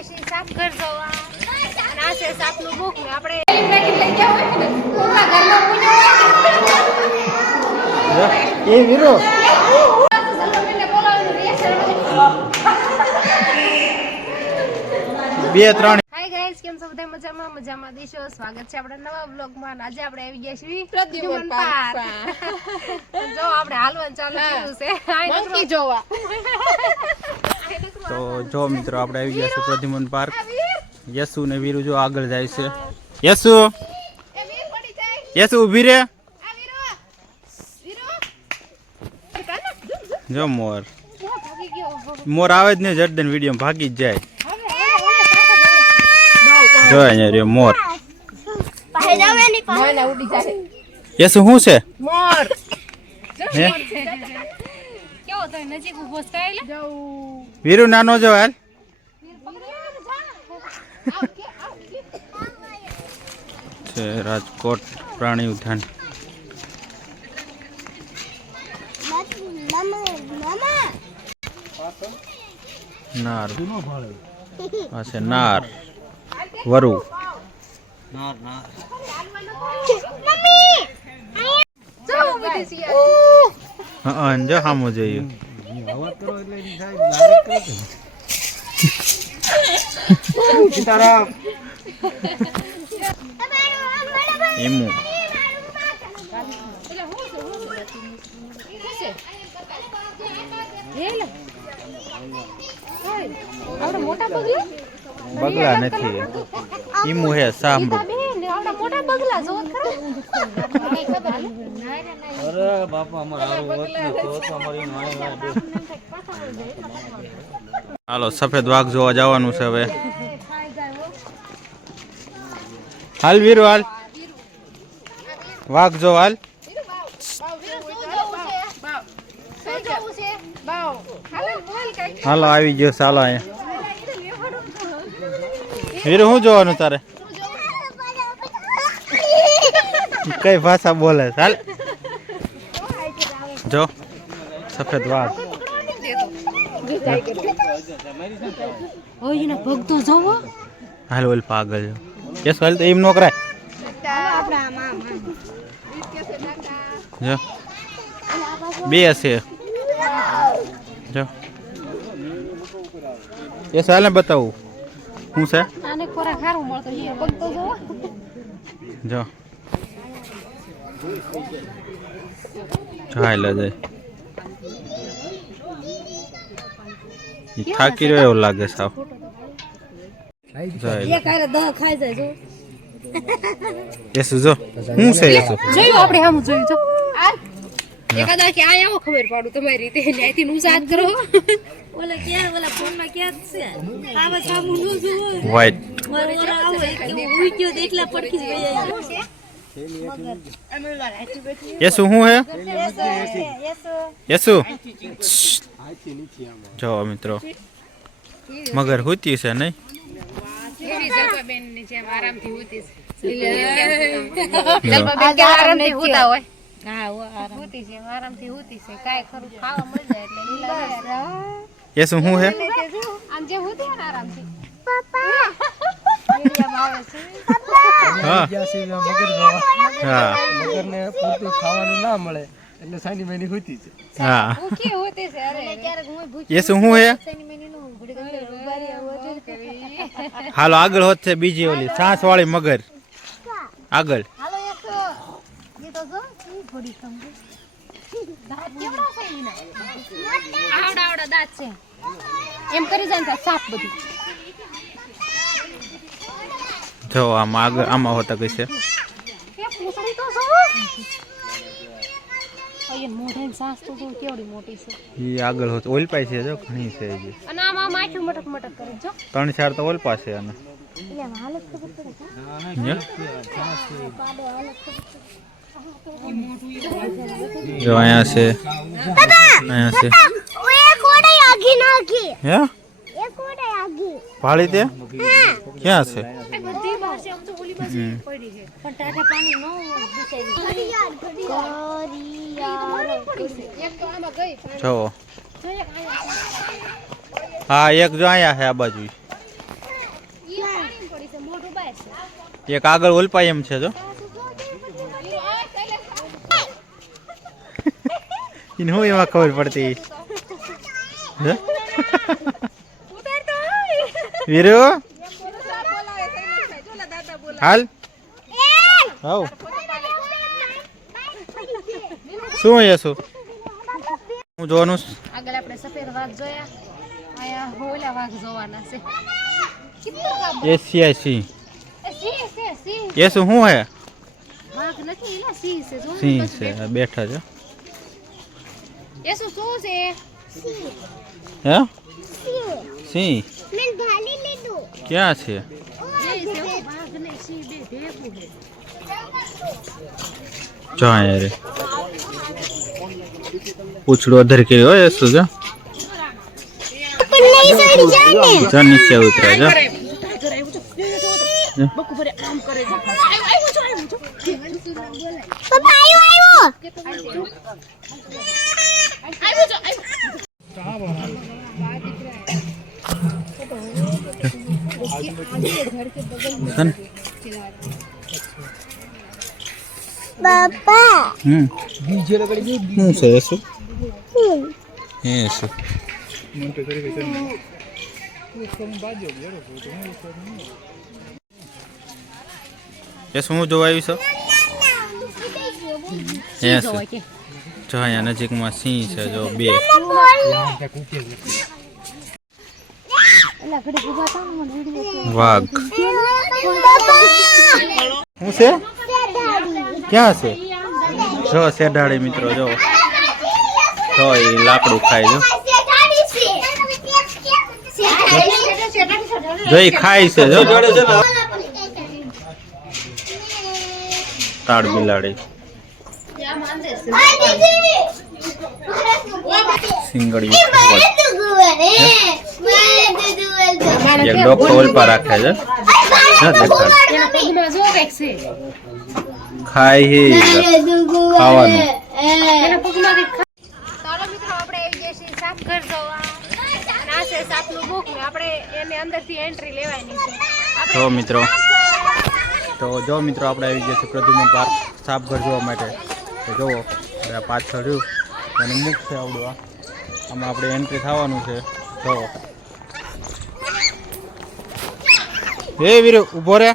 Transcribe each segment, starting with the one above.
ગયા સાફ ઘર અને આ છે સાફનું બુક ને આપણે પેકેટ લઈ ગયા હોય ને પૂરા ઘરમાં પૂજા એ વીરો. બે ત્રણ. ગાઈસ કેમ છો બધા મજામાં? મજામાં દેશો. સ્વાગત છે આપણા નવા બ્લોગમાં આજે આપણે આવી ગયા છીએ પ્રદ્યુમન. પાર્ક. જો આપણે હાલવાનું ચાલુ કર્યું છે. મંકી જોવા. તો જો મિત્રો આપણે આવી ગયા છે પ્રદ્યુમન પાર્ક. યસુ ને વીરુ જો આગળ જાય છે. યસુ! યસુ ઊભી રે. જો મોર. મોર આવે જ ને જડદન વીડિયો ભાગી જ જાય. જો અહીંયા રે મોર. યસુ શું છે? મોર. હે? કેવો તો નજીક ઊભો થાય લે વીરુ નાનો જો હાલ. છે રાજકોટ પ્રાણી ઉદ્યાન. નાર. આ છે નાર. વરુ. હા જો સામું જોયું એમું આપણે મોટા બગલા બગલા નથી. ઈમુ હે સાંભળો. મોટા બગલા જો ખરા કઈ ખબર હાલે? અરે બાપા હાલો, સફેદ વાઘ જોવા જવાનું છે હવે. હાલ વીર, હાલ. વાઘ જો, હાલ. હાલો, આવી ગયો ચાલો અહીંયા. વીર, શું જોવાનું તારે? કઈ ભાષા બોલે છે? હાલ જો સફેદ વાઘ ઓય એના ભક્તો જોવો હાલ ઓલ પાગલ જો કેસ હાલ તો એમ નો કરાય જો બે હશે જો એ સાલે બતાવું શું છે આને ખોરાક સારું મળતો છે ભક્તો જાય થાકી રહ્યો એવું લાગે સાવ જો જો. શું છે યેસુ જોયું આપણે સામું જોયું જો. એકાદા કે આયા આવો ખબર પાડું તમારી રીતે. અહીંથી નું સાથ કરો. ઓલા ક્યાં ઓલા ફોનમાં છે? આવા સામું નું છે નહીં હું હે? યસુ. આરામથી છે જો. મિત્રો મગર હોય. હોતી છે આરામથી હોતી છે. કાંઈ ખરું ખાવા મળી જાય એટલે લીલા યેસુ શું હે? આમ જે હોતી હોય ને આરામથી. હા. હા. મગરને પૂરતું ખાવાનું ના મળે એટલે સાની મેની હોતી છે. હા. ભૂખી હોતી છે અરે. યેસુ શું હે હાલો આગળ હોત છે બીજી ઓલી. સાસ વાળી મગર. આગળ. આવડા આવડા દાંત છે. એમ કરી જાય ને તો સાફ બધી. જો આમાં આગળ આમાં હોતા કઈ છે. એ પૂંછડી તો જોવો અહીંયા મોઢે સાસ તો જો કેવડી મોટી છે. એ આગળ હોત છે જો ઘણી છે હજી. અને આમાં માથું મટક મટક કરે જો. ત્રણ ચાર તો ઓલ છે અને. જો અહીંયા છે. અહીંયા છે. હે ભાળી તે ક્યાં છે? છે આમ તો ઓલી બાજુ પડી છે. પણ ટાટા પાણી ન જો. જો એક અહીંયા હા એક જો અહીંયા છે આ બાજુ એક આગળ ઓલપાય એમ છે જો. એને હું એમાં ખબર પડતી? વીરુ? હાલ. હાવ શું અહીંયા શું? હું જોવાનું? આગળ આપણે સફેદ વાઘ જોયા. અહીંયા હોલા વાઘ જોવાના છે. એસી એસી શું હે વાઘ નથી એલા સિંહ છે જો સિંહ છે બેઠા. છે. એ શું શું છે? હે? સિંહ મેં ભાલી લીધું. ક્યાં છે હો, વાઘ ને સિંહ બે ભેગું છે જો અહીંયા રે પૂછડું અધર કર્યો હોય શું જો જો નીચે ઉતરે જો છે ને? હમ શું છે એ શું એ શું એ શું જોવા આવ્યું છે એ શું જો અહીંયા નજીકમાં સિંહ છે જો બે વાઘ શું છે ક્યાં છે? જો શેઢાડી મિત્રો જો. જો એ લાકડું ખાય જો જો એ ખાય છે જો. તાડ બિલાડી. સિંગડી એક ડોકો ઓલપા રાખે છે. ખાય હે. ખાવાનું. ચાલો મિત્રો આપણે સાપ ઘર આ છે સાપનું બુક એને અંદરથી એન્ટ્રી લેવાની છે. જો મિત્રો. તો જો મિત્રો આપણે આવી ગયા છે પ્રદુમન પાર્ક સાપઘર જોવા માટે. તો જુઓ આ પાછળ રહ્યું. અને મુખ છે આવડું આમાં આપણે એન્ટ્રી થવાનું છે. જો હે વીરુ, ઊભો રે.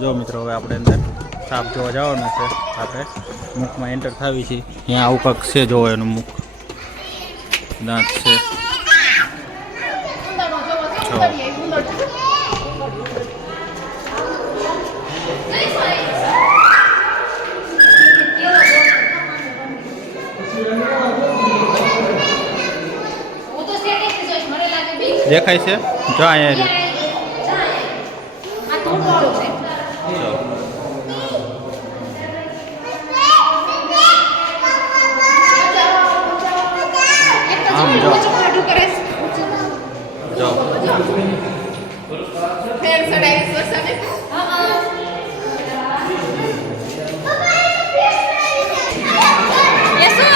જો મિત્રો, હવે આપણે અંદર સાપ જોવા જવાનું છે. આપણે મુખમાં એન્ટર થાવી છે. અહીંયા આવું કાંક છે જોવો એનું મુખ. દાંત છે. દેખાય છે? જો અહીંયા રહ્યું. આ તો ઊંધો છે જો એક તો આમ જો જો. ખાડું કરે છે.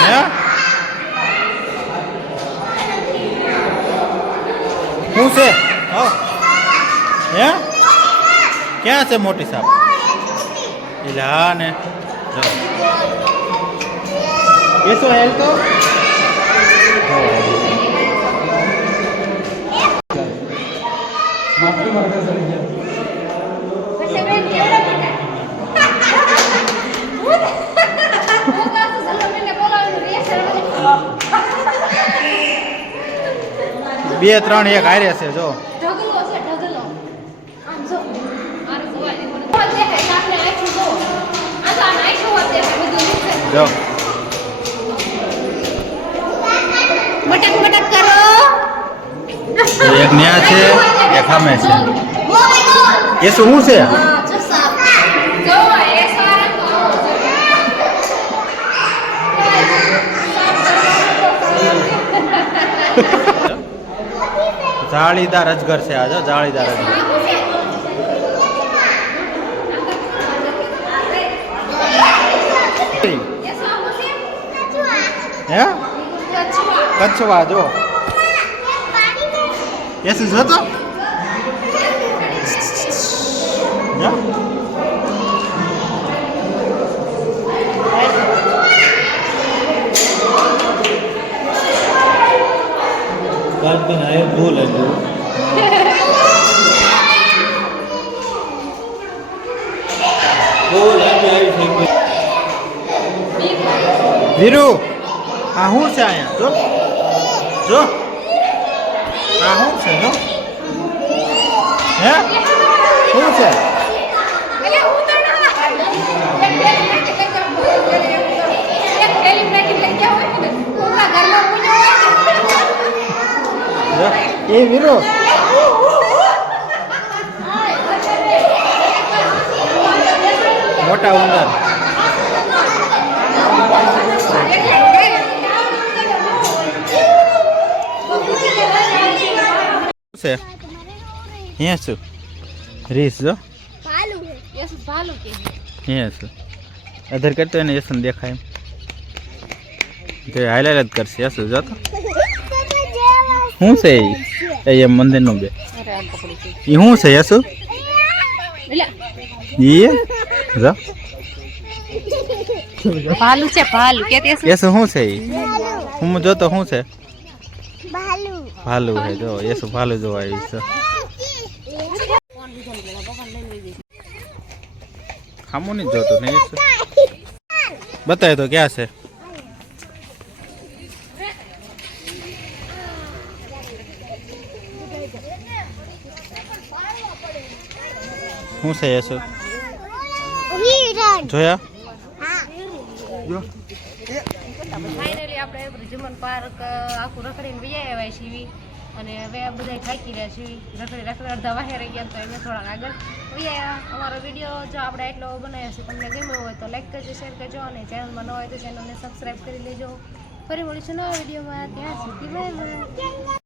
હા. શું? શું છે આવ. હે? ક્યાં છે મોટી સાપ? એટલે હા ને બેસો હેલ તો. બે ત્રણ એક હારે છે જો. ઢગલો છે ઢગલો. આમ જો મટક મટક કરો એક ન્યા છે એક સામે છે એ શું શું છે હા જો સાપ જો એ સારા તો આવો જો. જાળીદાર અજગર છે આ જો જાળીદાર અજગર એ સાપ છે હે કછુઆ કચ્છવા જો એ શું જોતો એક ભૂલ હતું है લાંબી આવી છે. વીરુ આ શું છે અહીંયા જો જો આ શું છે જો હે શું છે એટલે હું તો ના એક થેલી નાખી લઈ જાઉં, એક થેલી નાખી લઈ જાઉં હોય ને, કોકના ઘરમાં પૂજો હોય ને. જો. એ વીરુ મોટા ઉંદર શું છે અહીંયા શું રીસ જો યસ, ભાલું કે અહીંયા શું અધર કરતો એને યસન દેખાય એમ તો હાઈલાઈટ જ કરશે યસુ જો તો શું છે એ? એ એમ મંદિરનું બે અરે આ પકડી છે. એ શું છે યસુ એટલે એ જો ભાલું છે ભાલું કે તે શું યસુ શું છે એ હું જોતો શું છે ભાલુ. હે જો યસુ ભાલુ જોવા આવી છે. ખામું નહીં જોતો ને યસુ બતાય તો ક્યાં છે? શું છે યસુ જોયા? જો ફાઇનલી આપણે બ્રિજમન પાર્ક આખું રખડીને વહી આવ્યા છીએ. અને હવે બધા થાકી રહ્યા છીએ. રખડી રખડી અડધા વાહે રહી ગયા તો એમને થોડાક આગળ આવ્યા. અમારો વીડિયો જો આપણે એટલો બનાવ્યો છે, તમને ગમ્યો હોય તો લાઈક કરજો શેર કરજો અને ચેનલમાં ન હોય તો ચેનલને સબસ્ક્રાઈબ કરી લેજો. ફરી મળીશું નવા વિડીયોમાં. ત્યાં સુધી બાય